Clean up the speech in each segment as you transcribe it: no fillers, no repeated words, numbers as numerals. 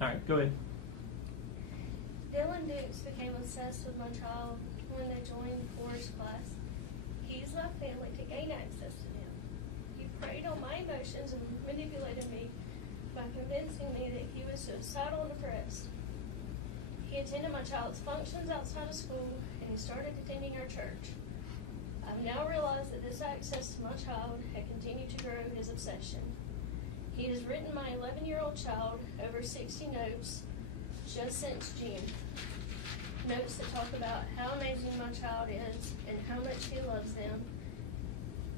All right, go ahead. Dylan Dukes became obsessed with my child when they joined forest class. He used my family to gain access to them. He preyed on my emotions and manipulated me by convincing me that he was suicidal and depressed. He attended my child's functions outside of school, and he started attending our church. I've now realized that this access to my child had continued to grow his obsession. He has written my 11-year-old child over 60 notes just since June. Notes that talk about how amazing my child is and how much he loves them.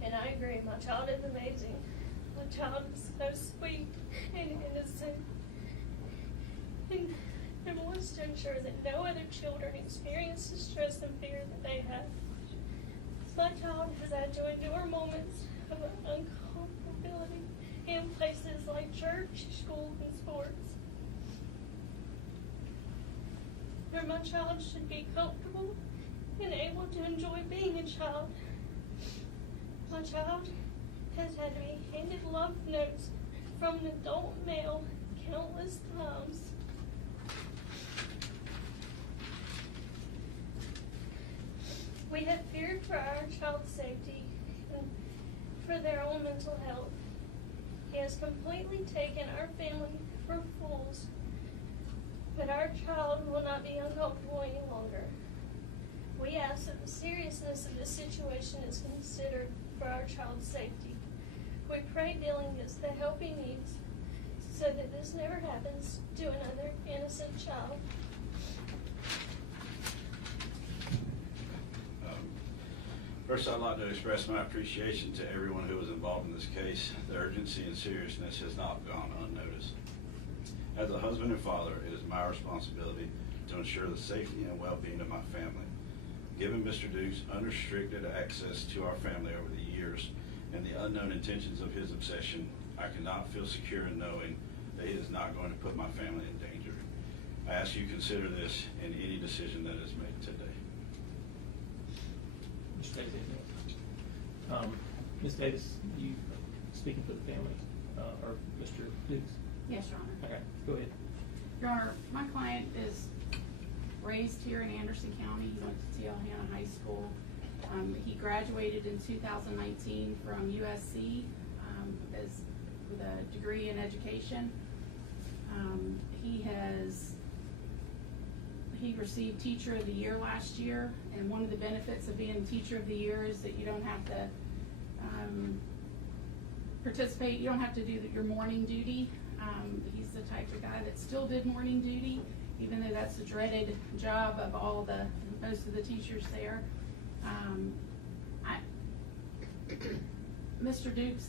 And I agree, my child is amazing. My child is so sweet and innocent. And wants to ensure that no other children experience the stress and fear that they have. My child has had to endure moments of uncomfortability in places like church, school, and sports. Where my child should be comfortable and able to enjoy being a child. My child has had to be handed love notes from an adult male countless times. We have feared for our child's safety and for their own mental health. He has completely taken our family for fools. But our child will not be uncomfortable any longer. We ask that the seriousness of this situation is considered for our child's safety. We pray Dylan gets the help he needs so that this never happens to another innocent child. First, I'd like to express my appreciation to everyone who was involved in this case. The urgency and seriousness has not gone unnoticed. As a husband and father, it is my responsibility to ensure the safety and well-being of my family. Given Mr. Duke's unrestricted access to our family over the years and the unknown intentions of his obsession, I cannot feel secure in knowing that he is not going to put my family in danger. I ask you to consider this in any decision that is made today. Mr. Davis, Ms. Davis, you speaking for the family, or Mr. Dukes? Yes, Your Honor. Okay, go ahead. Your Honor, my client is raised here in Anderson County. He went to T.L. Hanna High School. He graduated in 2019 from USC with a degree in education. He received Teacher of the Year last year, and one of the benefits of being Teacher of the Year is that you don't have to participate, you don't have to do your morning duty. He's the type of guy that still did morning duty, even though that's a dreaded job of most of the teachers there. Mr. Dukes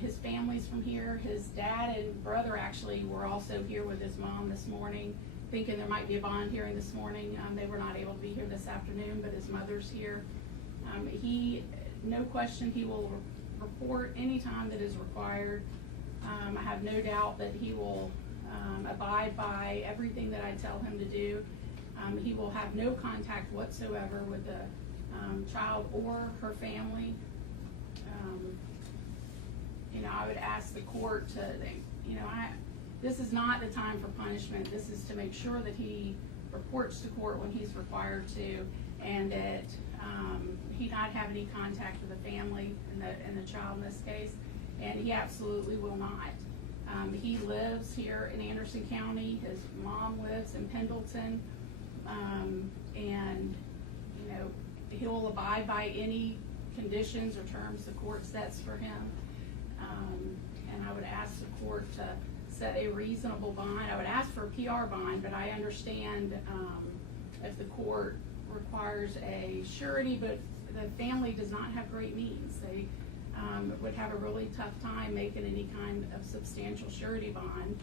his family's from here. His dad and brother actually were also here with his mom this morning, thinking there might be a bond hearing this morning. They were not able to be here this afternoon, but his mother's here. No question, he will report any time that is required. I have no doubt that he will abide by everything that I tell him to do. He will have no contact whatsoever with the child or her family. I would ask the court to, this is not the time for punishment. This is to make sure that he reports to court when he's required to, and that he not have any contact with the family and the child in this case, and he absolutely will not. He lives here in Anderson County. His mom lives in Pendleton, and he'll abide by any conditions or terms the court sets for him. And I would ask the court to set a reasonable bond. I would ask for a PR bond, but I understand if the court requires a surety, but the family does not have great means. They would have a really tough time making any kind of substantial surety bond.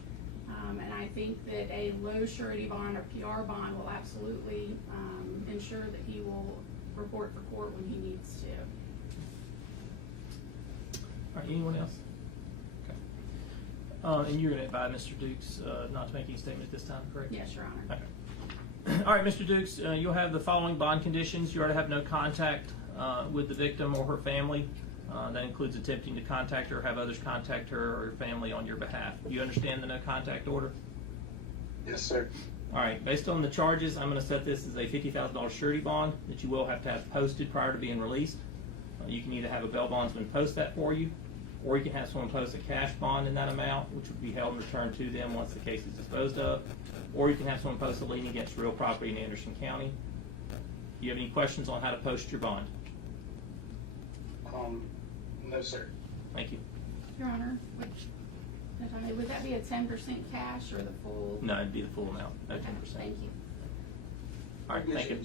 And I think that a low surety bond or PR bond will absolutely ensure that he will report for court when he needs to. All right, anyone else? Okay. And you're going to advise Mr. Dukes not to make any statement at this time, correct? Yes, Your Honor. Okay. All right, Mr. Dukes, you'll have the following bond conditions. You are to have no contact with the victim or her family. That includes attempting to contact her or have others contact her or her family on your behalf. Do you understand the no contact order? Yes, sir. All right, based on the charges, I'm going to set this as a $50,000 surety bond that you will have to have posted prior to being released. You can either have a bail bondsman post that for you, or you can have someone post a cash bond in that amount, which would be held and returned to them once the case is disposed of, or you can have someone post a lien against real property in Anderson County. Do you have any questions on how to post your bond? No, sir. Thank you. Your Honor, would that be a 10% cash or the full? No, it'd be the full amount, no 10%. Okay, thank you. All right, thank you.